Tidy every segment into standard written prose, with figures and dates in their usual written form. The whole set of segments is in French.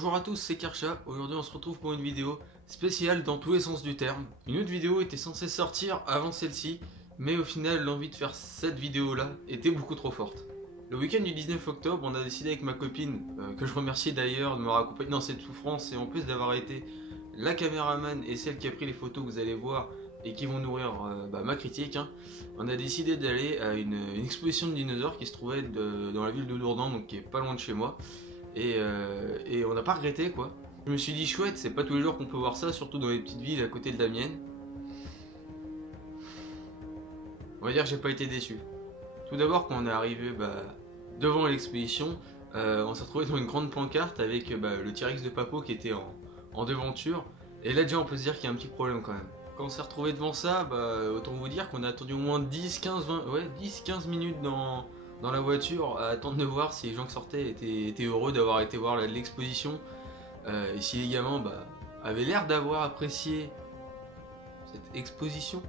Bonjour à tous, c'est Karcha. Aujourd'hui on se retrouve pour une vidéo spéciale dans tous les sens du terme. Une autre vidéo était censée sortir avant celle-ci, mais au final l'envie de faire cette vidéo là était beaucoup trop forte. Le week-end du 19 octobre, on a décidé avec ma copine, que je remercie d'ailleurs de me accompagner dans cette souffrance et en plus d'avoir été la caméraman et celle qui a pris les photos que vous allez voir et qui vont nourrir ma critique, hein. On a décidé d'aller à une exposition de dinosaures qui se trouvait dans la ville de Dourdan, donc qui est pas loin de chez moi. Et on n'a pas regretté quoi. Je me suis dit chouette, c'est pas tous les jours qu'on peut voir ça, surtout dans les petites villes à côté de la mienne. On va dire que j'ai pas été déçu. Tout d'abord, quand on est arrivé devant l'exposition, on s'est retrouvé dans une grande pancarte avec le T-Rex de Papo qui était en devanture. Et là déjà on peut se dire qu'il y a un petit problème quand même. Quand on s'est retrouvé devant ça, autant vous dire qu'on a attendu au moins 10, 15, 20, ouais, 10-15 minutes dans la voiture à attendre de voir si les gens qui sortaient étaient heureux d'avoir été voir l'exposition et si les gamins avaient l'air d'avoir apprécié cette exposition.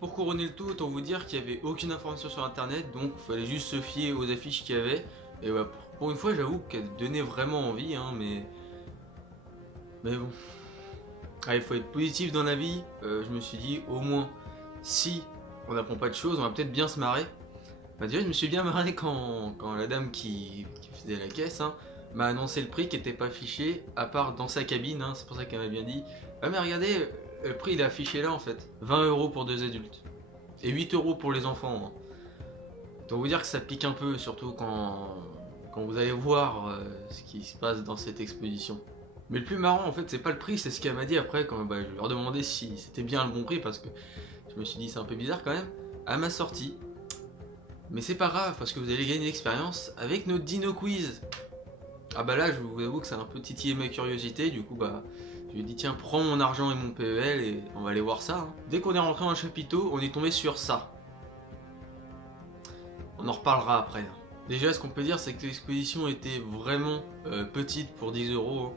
Pour couronner le tout, autant vous dire qu'il n'y avait aucune information sur internet, donc il fallait juste se fier aux affiches qu'il y avait. Et pour une fois j'avoue qu'elles donnaient vraiment envie, hein, mais bon. Il faut être positif dans la vie. Je me suis dit au moins si on n'apprend pas de choses, on va peut-être bien se marrer. Déjà je me suis bien marré quand la dame qui faisait la caisse m'a annoncé le prix qui n'était pas affiché à part dans sa cabine, c'est pour ça qu'elle m'a bien dit ah mais regardez, le prix il est affiché là en fait, 20 € pour 2 adultes et 8 € pour les enfants. Donc vous dire que ça pique un peu, surtout quand vous allez voir ce qui se passe dans cette exposition. Mais le plus marrant en fait c'est pas le prix, c'est ce qu'elle m'a dit après quand je leur demandais si c'était bien le bon prix, parce que je me suis dit c'est un peu bizarre quand même. Elle m'a sorti, mais c'est pas grave parce que vous allez gagner l'expérience avec notre Dino Quiz. Ah là je vous avoue que ça a un peu titillé ma curiosité, du coup je lui ai dit tiens prends mon argent et mon PEL et on va aller voir ça. Dès qu'on est rentré dans le chapiteau, on est tombé sur ça. On en reparlera après. Déjà ce qu'on peut dire c'est que l'exposition était vraiment petite pour 10 €.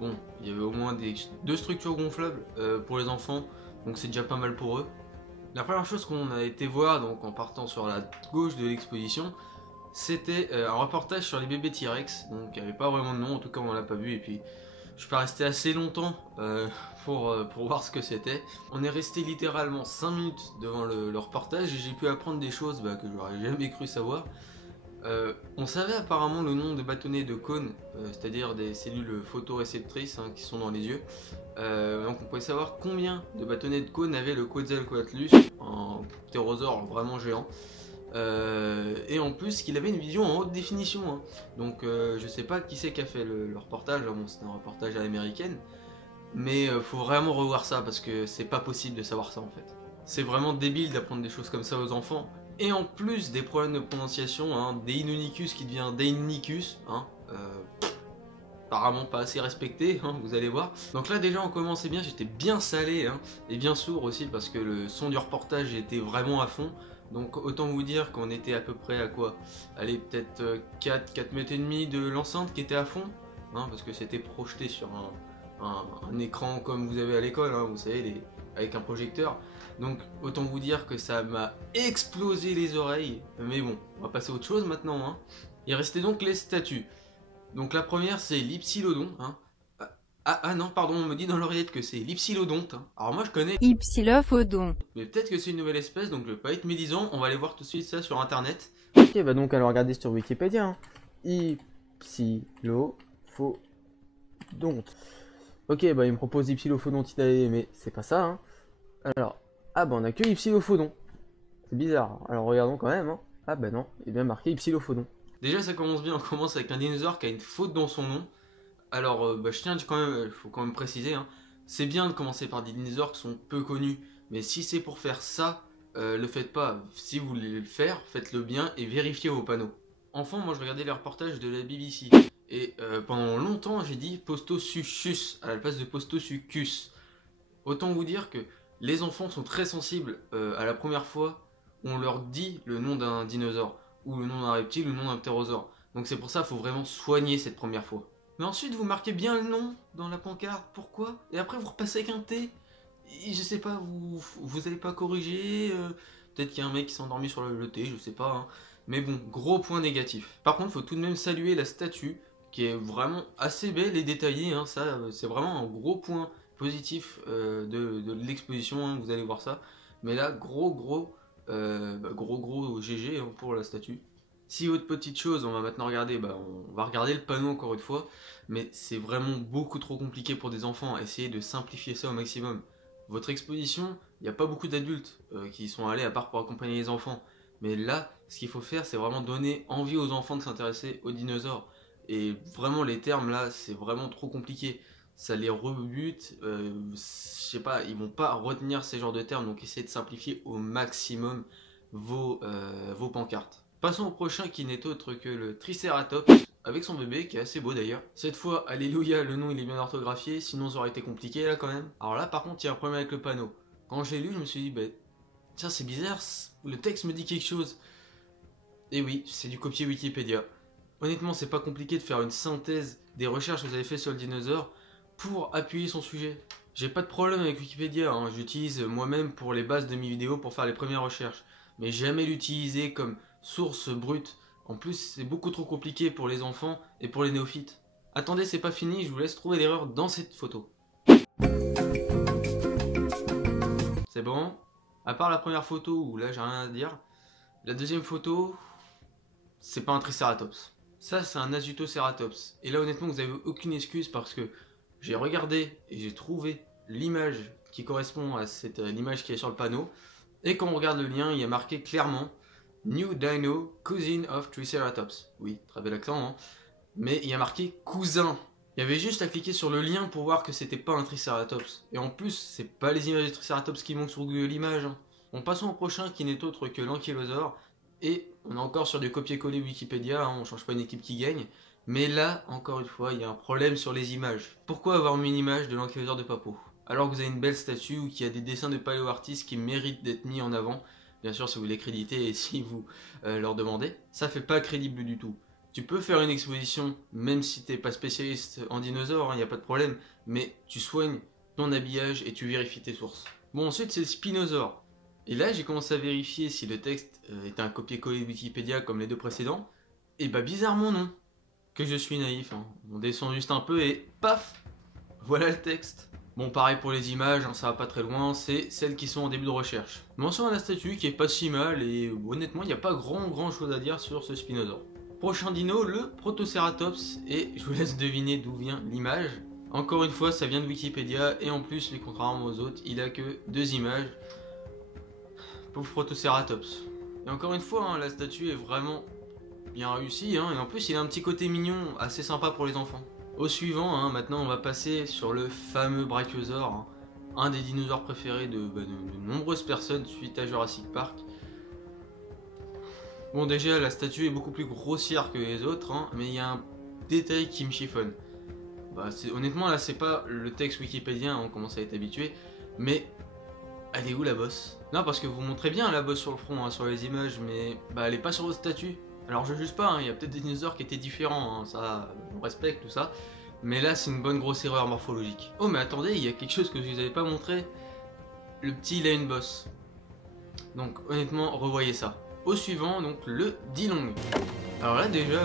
Bon, il y avait au moins deux structures gonflables pour les enfants, donc c'est déjà pas mal pour eux. La première chose qu'on a été voir, donc en partant sur la gauche de l'exposition, c'était un reportage sur les bébés T-Rex, donc il n'y avait pas vraiment de nom, en tout cas on l'a pas vu, et puis je suis pas resté assez longtemps pour voir ce que c'était. On est resté littéralement 5 minutes devant le reportage et j'ai pu apprendre des choses que j'aurais jamais cru savoir. On savait apparemment le nom de bâtonnets de cône, c'est-à-dire des cellules photoréceptrices qui sont dans les yeux. Donc on pouvait savoir combien de bâtonnets de cône avait le Quetzalcoatlus, un ptérosaure vraiment géant. Et en plus qu'il avait une vision en haute définition. Donc je sais pas qui c'est qui a fait le reportage, bon c'est un reportage à l'américaine, mais faut vraiment revoir ça parce que c'est pas possible de savoir ça en fait. C'est vraiment débile d'apprendre des choses comme ça aux enfants. Et en plus des problèmes de prononciation, Deinonychus qui devient Deinonychus, apparemment pas assez respecté, vous allez voir. Donc là déjà on commençait bien, j'étais bien salé et bien sourd aussi parce que le son du reportage était vraiment à fond. Donc autant vous dire qu'on était à peu près à quoi? Allez, peut-être 4 mètres et demi de l'enceinte qui était à fond, parce que c'était projeté sur un écran comme vous avez à l'école, vous savez, avec un projecteur. Donc autant vous dire que ça m'a explosé les oreilles. Mais bon, on va passer à autre chose maintenant. Il restait donc les statues. Donc la première c'est l'Hypsilodon. Ah non, pardon, on me dit dans l'oreillette que c'est l'Hypsilodonte. Alors moi je connais Hypsilophodon. mais peut-être que c'est une nouvelle espèce, donc je vais pas être médisant. On va aller voir tout de suite ça sur internet. Ok, donc alors regardez sur Wikipédia. Hypsilophodonte. Ok, il me propose Hypsilophodontinae, mais c'est pas ça. Alors, on a que Hypsilophodon. C'est bizarre. Alors regardons quand même. Ah non, il est bien marqué Hypsilophodon. Déjà ça commence bien, on commence avec un dinosaure qui a une faute dans son nom. Alors je tiens quand même, faut quand même préciser, c'est bien de commencer par des dinosaures qui sont peu connus, mais si c'est pour faire ça, le faites pas. Si vous voulez le faire, faites-le bien et vérifiez vos panneaux. Enfin, moi je regardais les reportages de la BBC et pendant longtemps j'ai dit Postosuchus à la place de Postosuchus. Autant vous dire que les enfants sont très sensibles à la première fois où on leur dit le nom d'un dinosaure, ou le nom d'un reptile, ou le nom d'un ptérosaure. Donc c'est pour ça qu'il faut vraiment soigner cette première fois. Mais ensuite vous marquez bien le nom dans la pancarte, pourquoi? Et après vous repassez avec un T. Et je sais pas, vous allez pas corriger, peut-être qu'il y a un mec qui s'est endormi sur le T, je sais pas. Mais bon, gros point négatif. Par contre, faut tout de même saluer la statue qui est vraiment assez belle et détaillée, hein. Ça c'est vraiment un gros point positif de l'exposition, hein, vous allez voir ça. Mais là, gros GG, hein, pour la statue. Si autre petite chose, on va maintenant regarder, on va regarder le panneau encore une fois, mais c'est vraiment beaucoup trop compliqué pour des enfants. Essayez de simplifier ça au maximum. Votre exposition, il n'y a pas beaucoup d'adultes qui y sont allés à part pour accompagner les enfants. Mais là, ce qu'il faut faire, c'est vraiment donner envie aux enfants de s'intéresser aux dinosaures. Et vraiment, les termes là, c'est vraiment trop compliqué. Ça les rebute, je sais pas, ils vont pas retenir ces genres de termes, donc essayez de simplifier au maximum vos pancartes. Passons au prochain qui n'est autre que le Triceratops, avec son bébé, qui est assez beau d'ailleurs. Cette fois, alléluia, le nom il est bien orthographié, sinon ça aurait été compliqué là quand même. Alors là par contre, il y a un problème avec le panneau. Quand j'ai lu, je me suis dit, tiens c'est bizarre, le texte me dit quelque chose. Et oui, c'est du copier Wikipédia. Honnêtement, c'est pas compliqué de faire une synthèse des recherches que vous avez fait sur le dinosaure pour appuyer son sujet. J'ai pas de problème avec Wikipédia, hein. J'utilise moi-même pour les bases de mes vidéos pour faire les premières recherches. Mais jamais l'utiliser comme source brute. En plus, c'est beaucoup trop compliqué pour les enfants et pour les néophytes. Attendez, c'est pas fini, je vous laisse trouver l'erreur dans cette photo. C'est bon? À part la première photo où là j'ai rien à dire, la deuxième photo, c'est pas un Triceratops. Ça, c'est un Azutoceratops. Et là, honnêtement, vous avez aucune excuse parce que j'ai regardé et j'ai trouvé l'image qui correspond à l'image qui est sur le panneau. Et quand on regarde le lien, il y a marqué clairement New Dino, cousin of Triceratops. Oui, très bel accent, hein. Mais il y a marqué cousin. Il y avait juste à cliquer sur le lien pour voir que c'était pas un Triceratops. Et en plus, c'est pas les images de Triceratops qui manquent sur Google Images, hein. Bon, passons au prochain qui n'est autre que l'Ankylosaure. Et on est encore sur du copier-coller Wikipédia, hein, on change pas une équipe qui gagne. Mais là, encore une fois, il y a un problème sur les images. Pourquoi avoir mis une image de l'Ankylosaure de Papo alors que vous avez une belle statue ou qu'il y a des dessins de paléo-artistes qui méritent d'être mis en avant? Bien sûr, si vous les créditez et si vous leur demandez. Ça fait pas crédible du tout. Tu peux faire une exposition, même si t'es pas spécialiste en dinosaures, il n'y a pas de problème. Mais tu soignes ton habillage et tu vérifies tes sources. Bon, ensuite, c'est le Spinosaure. Et là, j'ai commencé à vérifier si le texte était un copier-coller Wikipédia comme les deux précédents. Et bah, bizarrement, non. Que je suis naïf, hein. On descend juste un peu et paf, voilà le texte. Bon, pareil pour les images, hein, ça va pas très loin, c'est celles qui sont en début de recherche. Mention à la statue qui est pas si mal et honnêtement, il n'y a pas grand chose à dire sur ce Spinosaure. Prochain dino, le Protoceratops, et je vous laisse deviner d'où vient l'image. Encore une fois, ça vient de Wikipédia et en plus, lui, contrairement aux autres, il a que 2 images. Pauvre Protoceratops. Et encore une fois, hein, la statue est vraiment bien réussie, hein, et en plus, il a un petit côté mignon, assez sympa pour les enfants. Au suivant, hein, maintenant on va passer sur le fameux Brachiosaure, hein, un des dinosaures préférés de nombreuses personnes suite à Jurassic Park. Bon, déjà la statue est beaucoup plus grossière que les autres, hein, mais il y a un détail qui me chiffonne. Honnêtement là c'est pas le texte wikipédien, hein, on commence à être habitué, mais elle est où la bosse? Non, parce que vous montrez bien la bosse sur le front, hein, sur les images, mais elle est pas sur votre statue. Alors je juge pas, il y a peut-être des dinosaures qui étaient différents, hein, ça, on respecte tout ça. Mais là, c'est une bonne grosse erreur morphologique. Oh, mais attendez, il y a quelque chose que je vous avais pas montré. Le petit, il a une bosse. Donc, honnêtement, revoyez ça. Au suivant, donc, le Dilong. Alors là, déjà,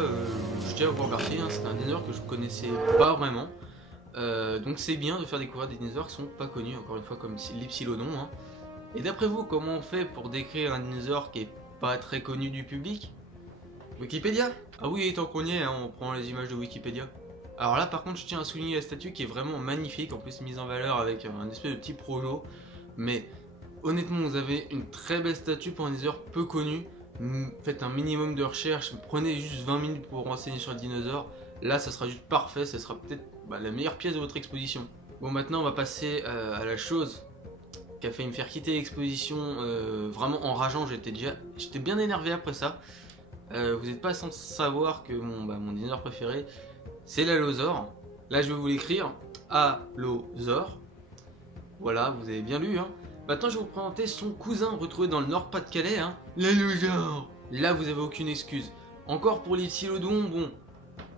je tiens à vous remercier, hein, c'est un dinosaure que je connaissais pas vraiment. Donc c'est bien de faire découvrir des dinosaures qui sont pas connus, encore une fois, comme l'Hypsilodon. Hein. Et d'après vous, comment on fait pour décrire un dinosaure qui est pas très connu du public? Wikipédia? Ah oui, tant qu'on y est, hein, on prend les images de Wikipédia. Alors là, par contre, je tiens à souligner la statue qui est vraiment magnifique, en plus mise en valeur avec un espèce de petit projo. Mais honnêtement, vous avez une très belle statue pour un dinosaure peu connu. Faites un minimum de recherche, prenez juste 20 minutes pour vous renseigner sur le dinosaure. Là, ça sera juste parfait, ça sera peut-être la meilleure pièce de votre exposition. Bon, maintenant, on va passer à la chose qui a failli me faire quitter l'exposition vraiment enrageant. J'étais bien énervé après ça. Vous n'êtes pas sans savoir que mon dinosaure préféré, c'est l'Allosaure. Là, je vais vous l'écrire. Allosaure. Voilà, vous avez bien lu. Hein. Maintenant, je vais vous présenter son cousin retrouvé dans le Nord-Pas-de-Calais. Hein, l'Allosaure. Là, vous avez aucune excuse. Encore pour l'Hypsilodon, bon.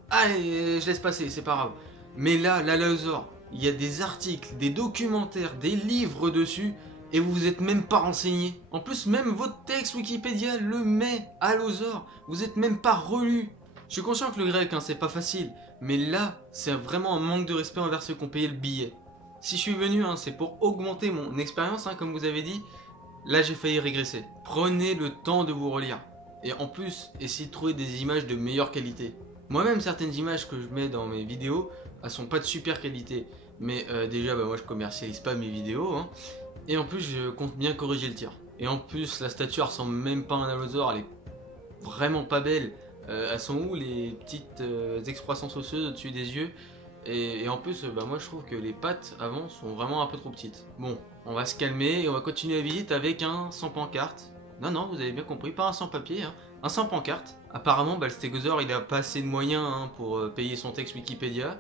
Allez, je laisse passer, c'est pas grave. Mais là, l'Allosaure, il y a des articles, des documentaires, des livres dessus. Et vous vous êtes même pas renseigné. En plus, même votre texte Wikipédia le met Allosaure. Vous êtes même pas relu. Je suis conscient que le grec, hein, c'est pas facile. mais là, c'est vraiment un manque de respect envers ceux qui ont payé le billet. Si je suis venu, hein, c'est pour augmenter mon expérience, hein, comme vous avez dit. Là, j'ai failli régresser. Prenez le temps de vous relire. Et en plus, essayez de trouver des images de meilleure qualité. Moi-même, certaines images que je mets dans mes vidéos, elles sont pas de super qualité. Mais déjà, moi, je commercialise pas mes vidéos. Hein. Et en plus, je compte bien corriger le tir. Et en plus, la statue elle ressemble même pas à un allosaure, elle est vraiment pas belle. Elles sont où les petites excroissances osseuses au-dessus des yeux? Et en plus, moi je trouve que les pattes avant sont vraiment un peu trop petites. Bon, on va se calmer et on va continuer la visite avec un sans pancarte. Non, non, vous avez bien compris, pas un sans papier, hein, un sans pancarte. Apparemment, le stégosaure il a pas assez de moyens hein, pour payer son texte Wikipédia.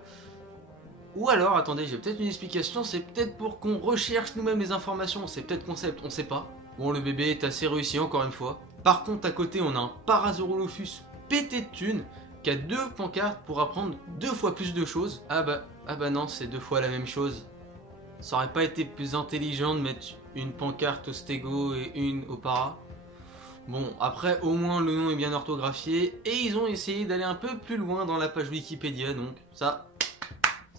Ou alors, attendez, j'ai peut-être une explication, c'est peut-être pour qu'on recherche nous-mêmes les informations, c'est peut-être concept, on sait pas. Bon, le bébé est assez réussi encore une fois. Par contre, à côté, on a un Parasaurolophus pété de thunes qui a 2 pancartes pour apprendre 2 fois plus de choses. Ah bah non, c'est 2 fois la même chose. Ça aurait pas été plus intelligent de mettre une pancarte au stégo et une au para? Bon, après, au moins le nom est bien orthographié et ils ont essayé d'aller un peu plus loin dans la page Wikipédia, donc ça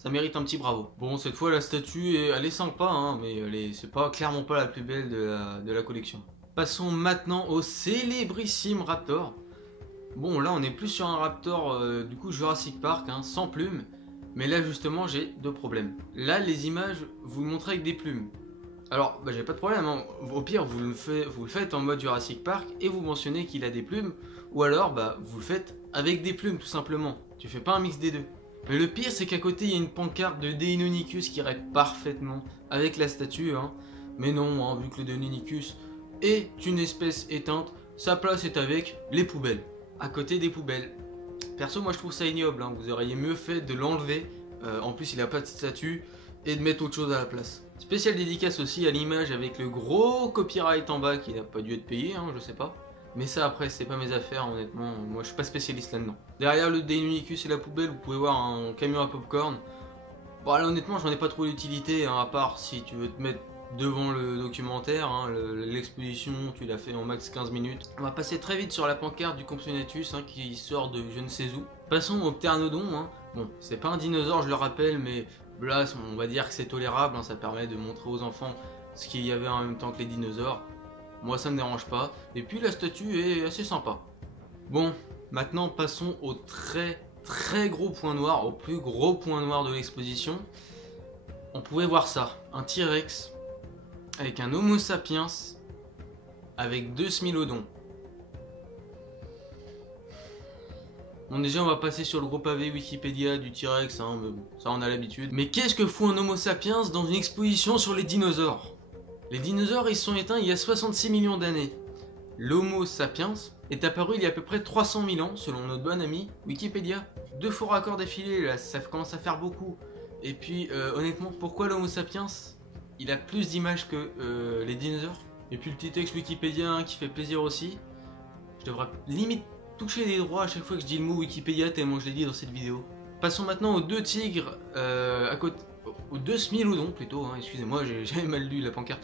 mérite un petit bravo. Bon, cette fois la statue, elle est sympa, hein, mais c'est pas clairement pas la plus belle de la collection. Passons maintenant au célébrissime Raptor. Bon, là on est plus sur un Raptor du coup Jurassic Park, hein, sans plumes. Mais là justement j'ai 2 problèmes. Là les images, vous le montrez avec des plumes. Alors, j'ai pas de problème, hein. Au pire vous le faites en mode Jurassic Park et vous mentionnez qu'il a des plumes. Ou alors, vous le faites avec des plumes tout simplement. Tu fais pas un mix des deux. Mais le pire c'est qu'à côté il y a une pancarte de Deinonychus qui irait parfaitement avec la statue. Hein. Mais non, hein, vu que le Deinonychus est une espèce éteinte, sa place est avec les poubelles. À côté des poubelles. Perso, moi je trouve ça ignoble, hein. Vous auriez mieux fait de l'enlever, en plus il a pas de statue, et de mettre autre chose à la place. Spéciale dédicace aussi à l'image avec le gros copyright en bas qui n'a pas dû être payé, hein, je sais pas. Mais ça après c'est pas mes affaires honnêtement, moi je suis pas spécialiste là-dedans. Derrière le Deinonychus et la poubelle vous pouvez voir un camion à popcorn. Bon là honnêtement j'en ai pas trop d'utilité, hein, à part si tu veux te mettre devant le documentaire, hein, l'exposition tu l'as fait en max 15 minutes. On va passer très vite sur la pancarte du Compsognathus hein, qui sort de je ne sais où. Passons au Pteranodon, hein. Bon c'est pas un dinosaure je le rappelle mais là on va dire que c'est tolérable, hein, ça permet de montrer aux enfants ce qu'il y avait en même temps que les dinosaures. Moi ça me dérange pas, et puis la statue est assez sympa. Bon, maintenant passons au très gros point noir, au plus gros point noir de l'exposition. On pouvait voir ça, un T-Rex avec un Homo sapiens avec 2 smilodons. Bon déjà on va passer sur le gros pavé Wikipédia du T-Rex, hein, ça on a l'habitude. Mais qu'est-ce que fout un Homo sapiens dans une exposition sur les dinosaures? Les dinosaures ils sont éteints il y a 66 millions d'années. L'Homo sapiens est apparu il y a à peu près 300 000 ans selon notre bon ami Wikipédia. 2 faux raccords d'affilée, là ça commence à faire beaucoup. Et puis honnêtement pourquoi l'Homo sapiens il a plus d'images que les dinosaures? Et puis le petit texte Wikipédia hein, qui fait plaisir aussi. Je devrais limite toucher les droits à chaque fois que je dis le mot Wikipédia tellement je l'ai dit dans cette vidéo. Passons maintenant aux 2 tigres à côté... aux 2 smilodons plutôt, hein, excusez-moi j'avais mal lu la pancarte.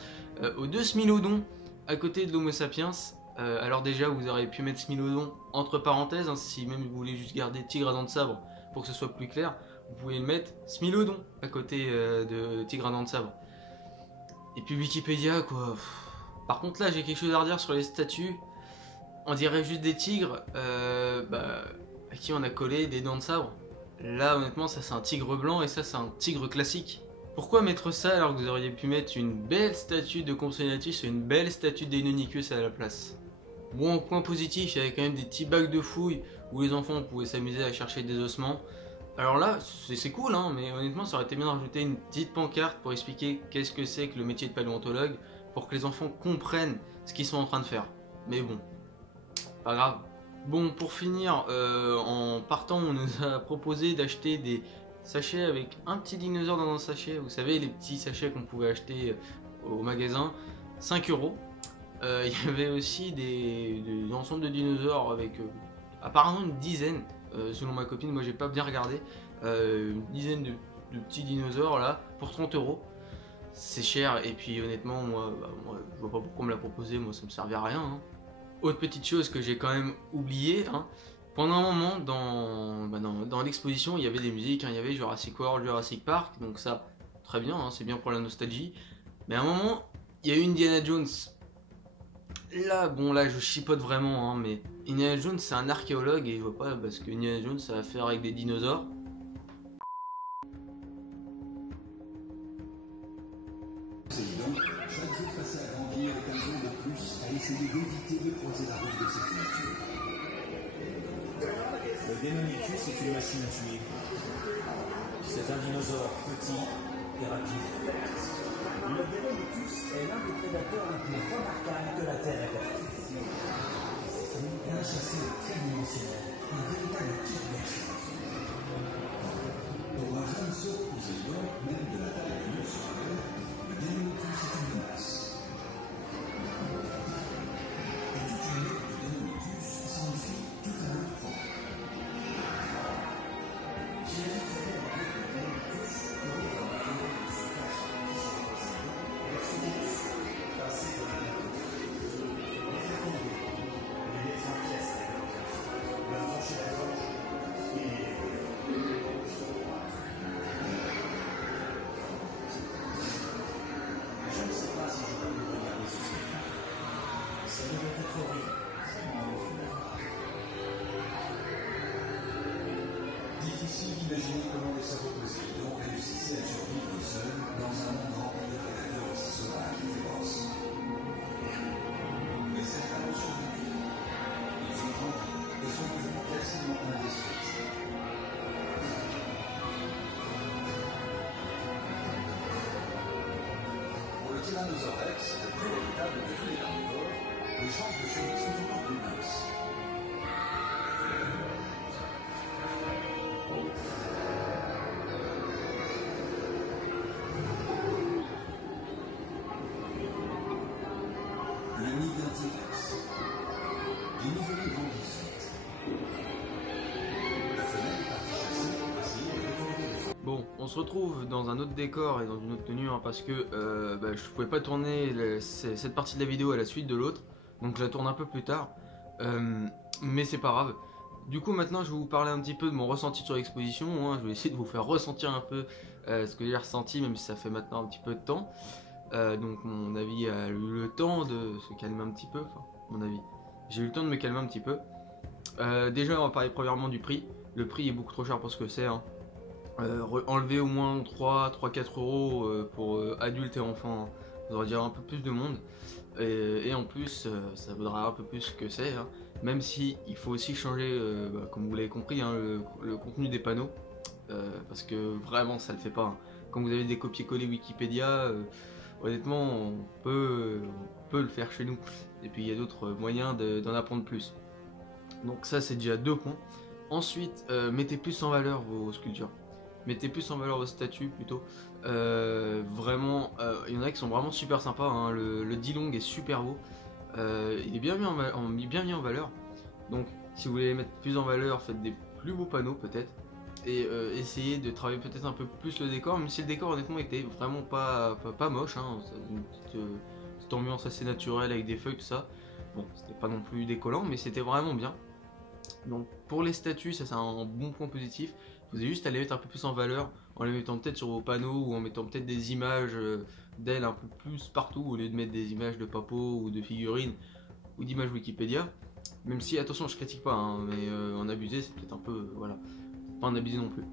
Aux 2 smilodons à côté de l'Homo sapiens. Alors déjà vous auriez pu mettre smilodon entre parenthèses, hein, si même vous voulez juste garder tigre à dents de sabre pour que ce soit plus clair. Vous pouvez le mettre smilodon à côté de tigre à dents de sabre. Et puis Wikipédia quoi. Par contre là j'ai quelque chose à redire sur les statues. On dirait juste des tigres à qui on a collé des dents de sabre. Là honnêtement ça c'est un tigre blanc et ça c'est un tigre classique. Pourquoi mettre ça alors que vous auriez pu mettre une belle statue de Compsognathus et une belle statue de Deinonychus à la place? Bon, point positif, il y avait quand même des petits bacs de fouilles où les enfants pouvaient s'amuser à chercher des ossements. Alors là, c'est cool, hein, mais honnêtement, ça aurait été bien de rajouter une petite pancarte pour expliquer qu'est-ce que c'est que le métier de paléontologue, pour que les enfants comprennent ce qu'ils sont en train de faire. Mais bon, pas grave. Bon, pour finir, en partant, on nous a proposé d'acheter des sachets avec un petit dinosaure dans un sachet. Vous savez, les petits sachets qu'on pouvait acheter au magasin, 5 €. Il y avait aussi des ensembles de dinosaures avec apparemment une dizaine, selon ma copine, moi j'ai pas bien regardé, une dizaine de petits dinosaures là pour 30 €. C'est cher et puis honnêtement moi je vois pas pourquoi on me l'a proposé, moi ça me servait à rien. Hein. Autre petite chose que j'ai quand même oublié, hein, Pendant un moment, dans l'exposition, il y avait des musiques, hein, il y avait Jurassic World, Jurassic Park, donc ça, très bien, hein, c'est bien pour la nostalgie. Mais à un moment, il y a eu Indiana Jones. Là, bon, là, je chipote vraiment, hein, mais Indiana Jones, c'est un archéologue et je vois pas, parce que Indiana Jones, ça a à faire avec des dinosaures. C'est évident, chaque jour passé à grandir est un jour de plus à essayer d'éviter de croiser la route de cette nature. Le Deinonychus est une machine à tuer. C'est un dinosaure petit et rapide. Le Deinonychus est l'un des prédateurs les plus remarquables que la Terre ait porté. Un chasseur tridimensionnel, un véritable type d'action. Pour un jeune saut Poséidon, même de la taille d'un ours polaire, le Deinonychus est une menace. Et toute une meute de Deinonychus signifie tout un autre point. J'ai récupéré un peu de Deinonychus pour y voir un peu de ce cache qui se Poséidon, Exodus, passé de la mer. Les faire tomber, les mettre en pièces avec leur trancher la gorge et les dévorer. Je ne sais pas si je peux vous regarder ce spectacle. Ça devait être horrible. Difficile d'imaginer comment les cerveaux Poséidon réussissaient à survivre seuls dans un monde rempli de prédateurs aussi sauvages et féroces. Mais certains ont survécu. Ils ont grandi et sont devenus quasiment indestructibles. Pour le Tyrannosaure Rex, le plus véritable de tous les carnivores, les chances de survie sont encore plus minces. Le nid d'un T-Rex. Les nouveau-nés grandissent vite. La femelle est partie chasser au Brésil et récolter des fruits. Bon, on se retrouve dans un autre décor et dans une autre tenue, hein, parce que je pouvais pas tourner cette partie de la vidéo à la suite de l'autre, donc je la tourne un peu plus tard, mais c'est pas grave. Du coup maintenant je vais vous parler un petit peu de mon ressenti sur l'exposition, hein. Je vais essayer de vous faire ressentir un peu ce que j'ai ressenti, même si ça fait maintenant un petit peu de temps. Donc mon avis a eu le temps de se calmer un petit peu, enfin mon avis, j'ai eu le temps de me calmer un petit peu. Déjà on va parler premièrement du prix. Le prix est beaucoup trop cher pour ce que c'est, hein. Enlever au moins 3-4 euros pour adultes et enfants, hein. Ça voudrait dire un peu plus de monde, et en plus ça vaudra un peu plus que c'est, hein. Même si il faut aussi changer, comme vous l'avez compris, hein, le contenu des panneaux, parce que vraiment ça le fait pas, hein. Quand vous avez des copier-coller Wikipédia, honnêtement on peut le faire chez nous, et puis il y a d'autres moyens d'en apprendre plus. Donc ça c'est déjà 2 points. Ensuite, mettez plus en valeur vos sculptures. Mettez plus en valeur vos statues plutôt. Vraiment, il y en a qui sont vraiment super sympas, hein. Le Dilong est super beau. Il est bien mis en valeur. Donc si vous voulez les mettre plus en valeur, faites des plus beaux panneaux peut-être. Et essayez de travailler peut-être un peu plus le décor, même si le décor honnêtement était vraiment pas moche, hein. Une petite ambiance assez naturelle avec des feuilles, tout ça. Bon, c'était pas non plus décollant, mais c'était vraiment bien. Donc pour les statues, ça c'est un bon point positif. Vous avez juste à les mettre un peu plus en valeur, en les mettant peut-être sur vos panneaux, ou en mettant peut-être des images d'elles un peu plus partout, au lieu de mettre des images de papos ou de figurines, ou d'images Wikipédia. Même si, attention, je critique pas, hein, mais en abuser c'est peut-être un peu, voilà, pas en abuser non plus.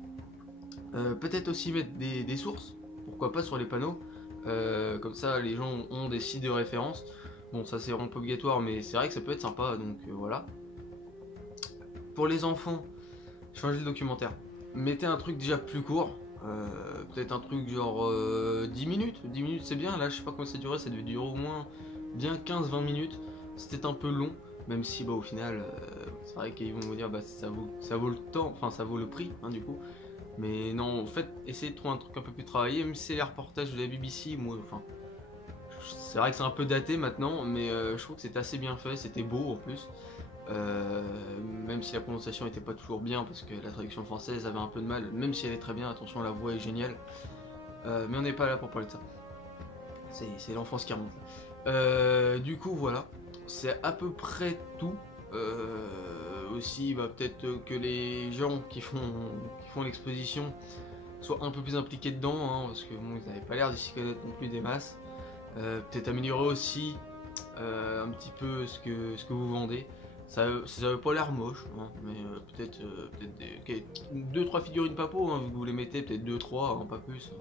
Peut-être aussi mettre des sources, pourquoi pas sur les panneaux, comme ça les gens ont des sites de référence. Bon, ça c'est vraiment pas obligatoire, mais c'est vrai que ça peut être sympa, donc voilà. Pour les enfants, changez le documentaire. Mettez un truc déjà plus court, peut-être un truc genre 10 minutes. 10 minutes c'est bien, là je sais pas combien ça durait, ça devait durer au moins bien 15-20 minutes. C'était un peu long, même si au final, c'est vrai qu'ils vont vous dire bah ça vaut le temps, enfin ça vaut le prix, hein, du coup. Mais non, en fait, essayez de trouver un truc un peu plus travaillé, même si c'est les reportages de la BBC, moi, enfin, c'est vrai que c'est un peu daté maintenant, mais je trouve que c'était assez bien fait, c'était beau en plus. Même si la prononciation était pas toujours bien, parce que la traduction française avait un peu de mal, même si elle est très bien, attention, la voix est géniale. Mais on n'est pas là pour parler de ça. C'est l'enfance qui remonte. Du coup, voilà, c'est à peu près tout. aussi peut-être que les gens qui font l'exposition soient un peu plus impliqués dedans, hein, parce que bon, ils n'avaient pas l'air de s'y connaître non plus des masses. Peut-être améliorer aussi un petit peu ce que vous vendez. Ça avait pas l'air moche, hein, mais peut-être 2-3 figurines Papo, hein, vous les mettez, peut-être 2-3, hein, pas plus,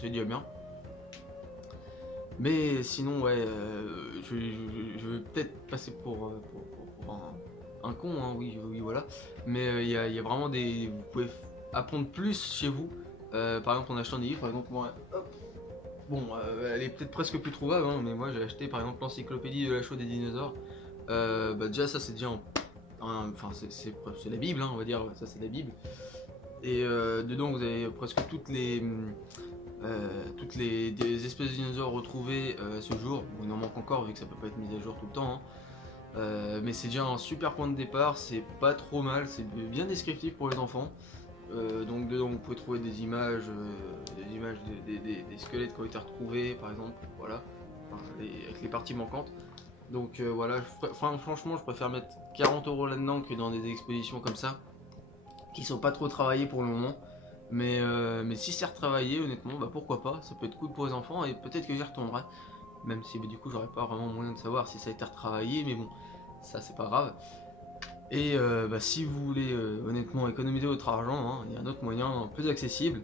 c'est déjà bien. Mais sinon, ouais, je vais peut-être passer pour un con, hein, oui, voilà. Mais il y a vraiment des... Vous pouvez apprendre plus chez vous, par exemple en achetant des livres, par exemple, moi, hop. Bon, elle est peut-être presque plus trouvable, hein, mais moi j'ai acheté par exemple l'encyclopédie de la chaux des dinosaures. Déjà ça c'est déjà enfin c'est la Bible, hein, on va dire, ça c'est la Bible. Et dedans vous avez presque toutes les des espèces de dinosaures retrouvées ce jour. Bon, il en manque encore vu que ça peut pas être mis à jour tout le temps, hein. Mais c'est déjà un super point de départ, c'est pas trop mal, c'est bien descriptif pour les enfants. Donc dedans vous pouvez trouver des images des squelettes qui ont été retrouvés par exemple, voilà, enfin, avec les parties manquantes. Donc voilà, franchement je préfère mettre 40 € là-dedans que dans des expositions comme ça, qui sont pas trop travaillées pour le moment. Mais si c'est retravaillé, honnêtement, bah pourquoi pas, ça peut être cool pour les enfants et peut-être que j'y retournerai. Même si du coup j'aurais pas vraiment moyen de savoir si ça a été retravaillé, mais bon, ça c'est pas grave. Et si vous voulez honnêtement économiser votre argent, hein, il y a un autre moyen plus accessible.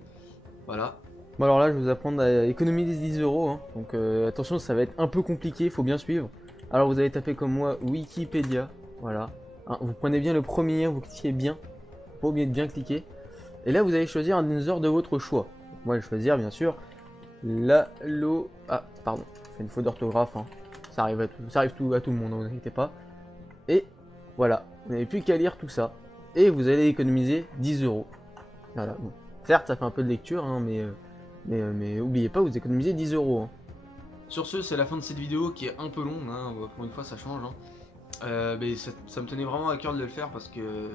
Voilà. Bon alors là je vais vous apprendre à économiser 10 €, hein. Donc attention, ça va être un peu compliqué, il faut bien suivre. Alors vous allez taper comme moi Wikipédia, voilà. Hein, vous prenez bien le premier, vous cliquez bien, pas oublier de bien cliquer. Et là vous allez choisir un dinosaure de votre choix. Moi je vais choisir bien sûr Ah pardon, c'est une faute d'orthographe, hein. Ça arrive à tout le monde, ne vous inquiétez pas. Et voilà, vous n'avez plus qu'à lire tout ça. Et vous allez économiser 10 €. Voilà, bon. Certes ça fait un peu de lecture, hein, mais oubliez pas, vous économisez 10 € hein. Sur ce, c'est la fin de cette vidéo qui est un peu longue, hein, pour une fois ça change, hein. Mais ça me tenait vraiment à cœur de le faire parce que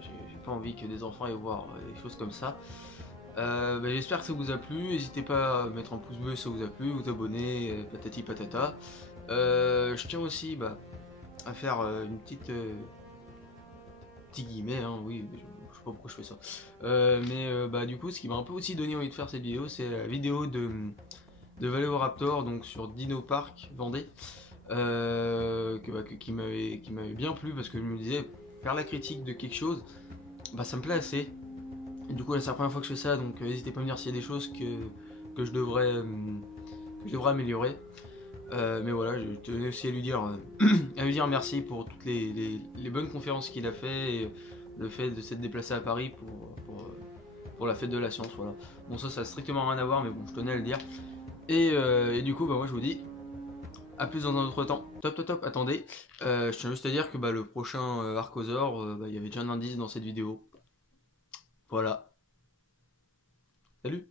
j'ai pas envie que des enfants aient voir des choses comme ça. J'espère que ça vous a plu, n'hésitez pas à mettre un pouce bleu si ça vous a plu, vous abonner, patati patata. Je tiens aussi à faire une petite... petit guillemets, hein, oui, je sais pas pourquoi je fais ça. Du coup, ce qui m'a un peu aussi donné envie de faire cette vidéo, c'est la vidéo de Valéoraptor, donc sur Dino Park Vendée, qui m'avait bien plu parce que je me disais, faire la critique de quelque chose, ça me plaît assez. Et du coup, c'est la première fois que je fais ça, donc n'hésitez pas à me dire s'il y a des choses que je devrais améliorer. Mais voilà, je tenais aussi à lui dire merci pour toutes les bonnes conférences qu'il a fait et le fait de s'être déplacé à Paris pour la fête de la science. Voilà. Bon, ça a strictement rien à voir, mais bon, je tenais à le dire. Et du coup, moi je vous dis à plus dans un autre temps. Top, attendez. Je tiens juste à dire que le prochain Archosaur, il y avait déjà un indice dans cette vidéo. Voilà. Salut!